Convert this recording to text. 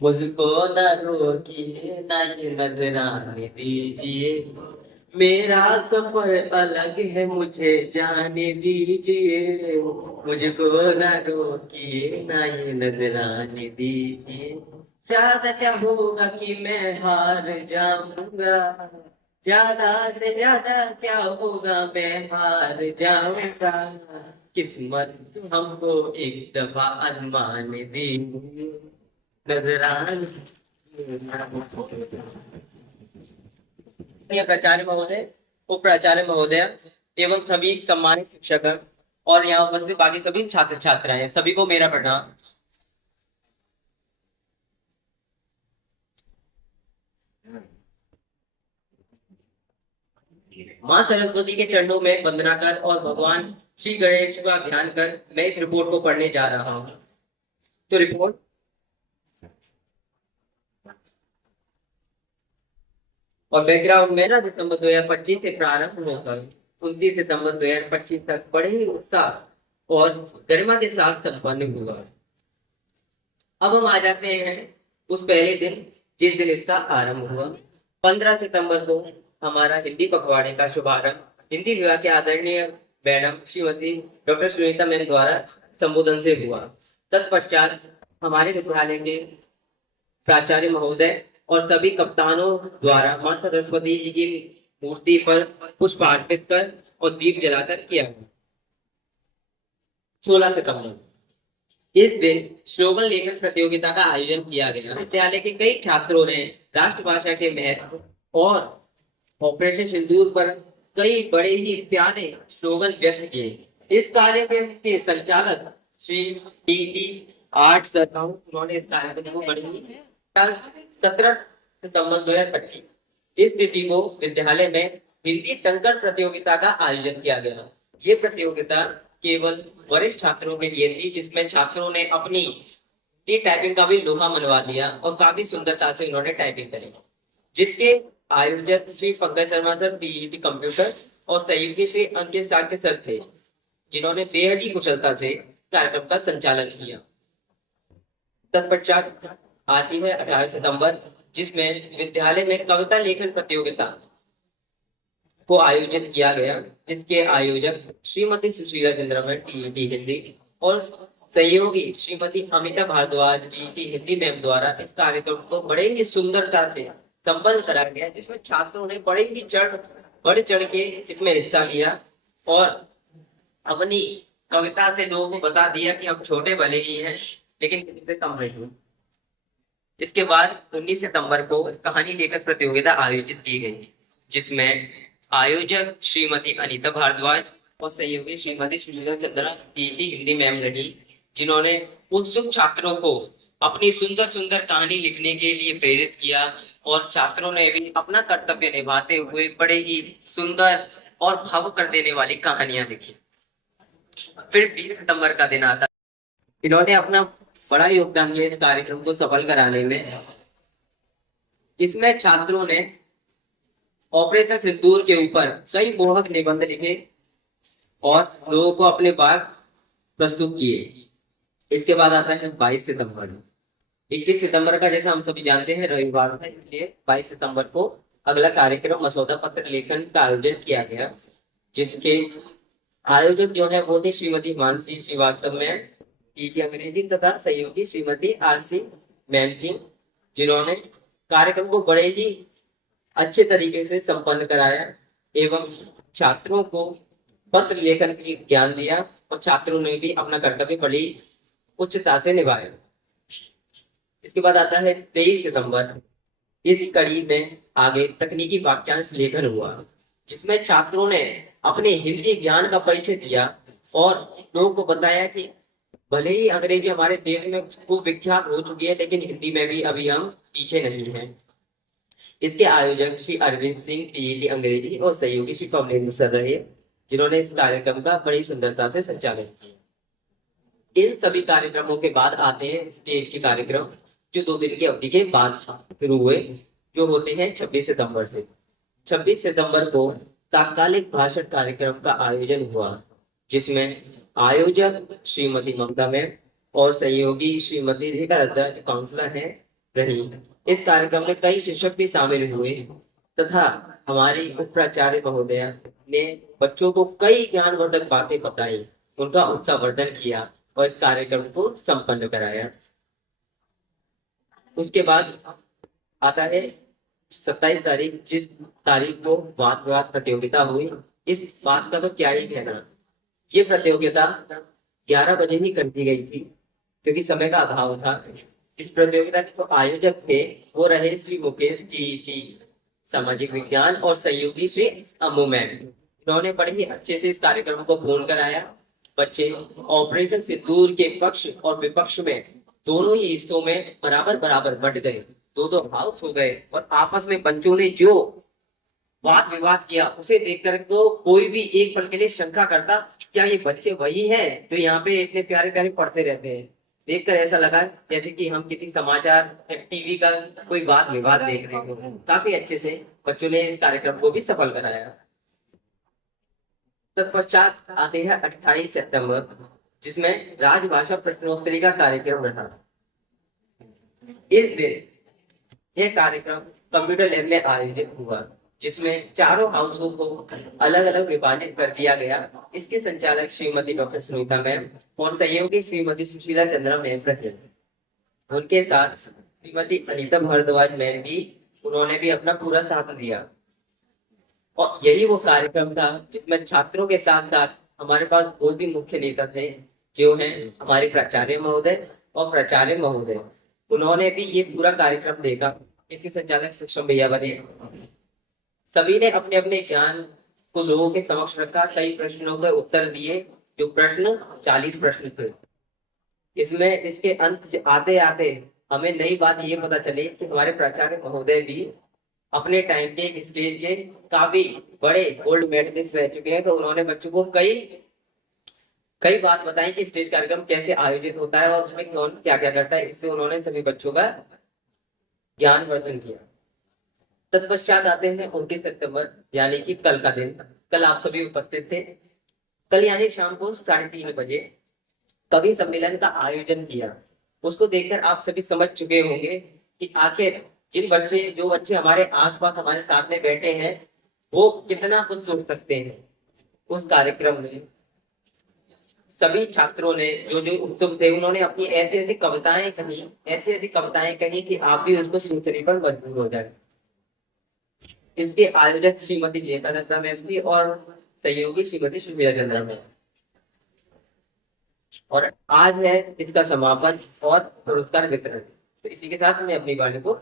मुझको न रोकिए न ये नजराने दीजिए, मेरा सफर अलग है मुझे जाने दीजिए। मुझको न रोकिए न ये नजराने दीजिए, ज्यादा क्या होगा कि मैं हार जाऊंगा, ज्यादा से ज्यादा क्या होगा मैं हार जाऊंगा। किस्मत हमको एक दफा आजमाने दीजिए, नजरान। प्राचार्य महोदय, उप प्राचार्य महोदय एवं सभी सम्मानित शिक्षक और यहाँ उपस्थित बाकी सभी छात्र छात्राएं, सभी को मेरा प्रणाम। माँ सरस्वती के चरणों में वंदना कर और भगवान श्री गणेश का ध्यान कर मैं इस रिपोर्ट को पढ़ने जा रहा हूँ। तो रिपोर्ट और बैकग्राउंड में ना दिसंबर 2025 से प्रारंभ होकर 29 सितंबर 2025 तक बड़े ही उत्साह और गरिमा के साथ संपन्न हुआ। अब हम आ जाते हैं उस पहले दिन जिस दिन इसका आरंभ हुआ। 15 सितंबर को हमारा हिंदी पखवाड़े का शुभारंभ हिंदी विभाग के आदरणीय madam Shrimati doctor Sunita ma'am द्वारा संबोधन से हुआ। तत्पश्चात हमारे विद्यालय के प्राचार्य महोदय और सभी कप्तानों द्वारा मां सरस्वती जी की मूर्ति पर पुष्प अर्पित कर और दीप जलाकर किया गया। 16 सितंबर इस दिन स्लोगन लेखन प्रतियोगिता का आयोजन किया गया। विद्यालय के कई छात्रों ने राष्ट्रभाषा के महत्व और ऑपरेशन सिंदूर पर कई बड़े ही प्यारे स्लोगन व्यक्त किए। इस कार्यक्रम के संचालक श्री टी आर्ट सर, उन्होंने इस कार्यक्रम को बड़ी 17 सितंबर 2025 इस तिथि को विद्यालय में हिंदी टंकण प्रतियोगिता का आयोजन किया गया। ये प्रतियोगिता केवल वरिष्ठ छात्रों के लिए थी, जिसमें छात्रों ने अपनी टाइपिंग का भी लोहा मनवा दिया और काफी सुंदरता से उन्होंने टाइपिंग करी, जिसके आयोजक Shri Pankaj Sharma sir PET computer और सहयोगी श्री अंकित साक्य सर थे, जिन्होंने बेहद ही कुशलता से कार्यक्रम का संचालन किया। तत्पश्चात आती है 18 सितंबर, जिसमें विद्यालय में कविता लेखन प्रतियोगिता को आयोजित किया गया, जिसके आयोजक श्रीमती सुशीला चंद्रमन टीईटी हिंदी और सहयोगी श्रीमती अमिता भारद्वाज टीईटी हिंदी मैम द्वारा इस कार्यक्रम को बड़े ही सुंदरता से संपन्न कराया गया, जिसमें छात्रों ने बढ़ चढ़ के इसमें हिस्सा लिया और अपनी कविता से लोगों को बता दिया कि हम छोटे भले ही हैं लेकिन किसी से कम नहीं। इसके बाद 19 सितंबर को कहानी लेखन प्रतियोगिता आयोजित की गई, जिसमें आयोजक श्रीमती अनीता भारद्वाज और सहयोगी श्रीमती सुशीला चंद्रा टीटी हिंदी मैम रही, जिन्होंने उत्सुक छात्रों को अपनी सुंदर सुंदर कहानी लिखने के लिए प्रेरित किया और छात्रों ने भी अपना कर्तव्य निभाते हुए बड़े ही सुंदर और भावुक कर देने वाली कहानियां लिखी। फिर 20 सितंबर का दिन आता, इन्होंने अपना बड़ा योगदान दिया इस कार्यक्रम को सफल कराने में। इसमें छात्रों ने ऑपरेशन सिंदूर के ऊपर कई मोहक निबंध लिखे और लोगों को अपने बात प्रस्तुत किए। इसके बाद आता है 22 सितंबर। 21 सितंबर का जैसा हम सभी जानते हैं रविवार था, इसलिए 22 सितंबर को अगला कार्यक्रम मसौदा पत्र लेखन का आयोजन किया गया, जिसके आयोजक जो है वो थे श्रीमती मानसी श्रीवास्तव में टीटी अंग्रेजी तथा सहयोगी श्रीमती आरसी मैम थी, जिन्होंने कार्यक्रम को बड़े ही अच्छे तरीके से संपन्न कराया एवं छात्रों को पत्र लेखन की ज्ञान दिया और छात्रों ने भी अपना कर्तव्य बड़ी उच्चता से निभाया। इसके बाद आता है 23 सितंबर। इस कड़ी में आगे तकनीकी वाक्यांश लेखन हुआ, जिसमें छात्रों ने अपने हिंदी ज्ञान का परिचय दिया और लोगों को बताया कि भले ही अंग्रेजी हमारे देश में खूब विख्यात हो चुकी है, लेकिन हिंदी में भी अभी हम पीछे नहीं हैं। इसके आयोजक श्री अरविंद सिंह पीईटी अंग्रेजी और सहयोगी श्री कमलेंद्र सर रहे, जिन्होंने इस कार्यक्रम का बड़ी सुंदरता से संचालन किया। इन सभी कार्यक्रमों के बाद आते हैं स्टेज के कार्यक्रम, जो 2 दिन की अवधि के बाद शुरू हुए, जो होते हैं 26 सितंबर से। 26 सितंबर को तात्कालिक भाषण कार्यक्रम का आयोजन हुआ, जिसमें आयोजक श्रीमती ममता मैम और सहयोगी श्रीमती रेखा दत्ता काउंसलर हैं रही। इस कार्यक्रम में कई शिक्षक भी शामिल हुए तथा हमारी उप प्राचार्य महोदया ने बच्चों को कई ज्ञानवर्धक बातें बताई, उनका उत्साहवर्धन किया और इस कार्यक्रम को संपन्न कराया। उसके बाद आता है 27 तारीख, जिस तारीख को वाद विवाद प्रतियोगिता हुई। इस बात का तो क्या ही कहना, ये प्रतियोगिता 11 बजे ही कर दी गई थी क्योंकि समय का अभाव था। इस प्रतियोगिता के जो आयोजक थे वो रहे श्री मुकेश जी, सामाजिक विज्ञान, और सहयोगी श्री अम्मू मैम। इन्होंने बड़े ही अच्छे से इस कार्यक्रम को पूर्ण कराया। बच्चे ऑपरेशन सिंदूर के पक्ष और विपक्ष में दोनों ही हिस्सों में बराबर बराबर बंट गए, दो दो हाउस हो गए और आपस में बच्चों ने जो वाद विवाद किया उसे देखकर तो कोई भी एक पल के लिए शंका करता, क्या ये बच्चे वही हैं जो यहाँ पे इतने प्यारे प्यारे पढ़ते रहते हैं। देखकर ऐसा लगा जैसे कि हम किसी समाचार या टीवी का कोई वाद विवाद देख रहे हो। काफी अच्छे से बच्चों ने इस कार्यक्रम को भी सफल कराया। तत्पश्चात आते हैं 28 सितंबर, जिसमें राजभाषा प्रश्नोत्तरी का कार्यक्रम रहा। इस दिन यह कार्यक्रम कंप्यूटर लैब में आयोजित हुआ, जिसमें चारों हाउसों को अलग अलग विभाजित कर दिया गया। इसके संचालक श्रीमती डॉक्टर सुनीता मैम और सहयोगी श्रीमती सुशीला चंद्रा मैम रहे। उनके साथ श्रीमती अनीता भारद्वाज मैम भी, उन्होंने भी अपना पूरा साथ दिया। और यही वो कार्यक्रम था जिसमें छात्रों के साथ साथ हमारे पास और भी मुख्य नेता थे, जो हैं हमारे प्राचार्य महोदय और प्राचार्य महोदय। उन्होंने भी ये पूरा कार्यक्रम देखा। इसके संचालक सक्षम भैया बने। सभी ने अपने अपने ज्ञान को लोगों के समक्ष रखा, कई प्रश्नों के उत्तर दिए, जो प्रश्न 40 प्रश्न थे। इसमें इसके अंत आते आते हमें नई बात ये पता चली कि हमारे प्राचार्य महोदय भी अपने टाइम के स्टेज के काफी बड़े गोल्ड मेडलिस्ट रह चुके हैं। तो उन्होंने बच्चों को कई कई बात बताई कि स्टेज कार्यक्रम कैसे आयोजित होता है और उसमें कौन क्या क्या करता है। इससे उन्होंने सभी बच्चों का ज्ञानवर्धन किया। तत्पश्चात आते हैं 29 सितंबर, यानी कि कल का दिन। कल आप सभी उपस्थित थे। कल यानी शाम को 3:30 बजे कवि सम्मेलन का आयोजन किया। उसको देखकर आप सभी समझ चुके होंगे कि आखिर जो बच्चे हमारे आसपास हमारे साथ में बैठे हैं वो कितना कुछ सोच सकते हैं। उस कार्यक्रम में सभी छात्रों ने जो जो उत्सुक थे उन्होंने अपनी ऐसी ऐसी कविताएं कही कि आप भी उसको सोचने पर मजबूर हो जाए। इसके आयोजक श्रीमती रेखा दत्ता मैम थी और सहयोगी श्रीमती सुशीला चंद्रा मैम। और आज है इसका समापन और पुरस्कार वितरण। तो इसी के साथ मैं अपनी वाणी को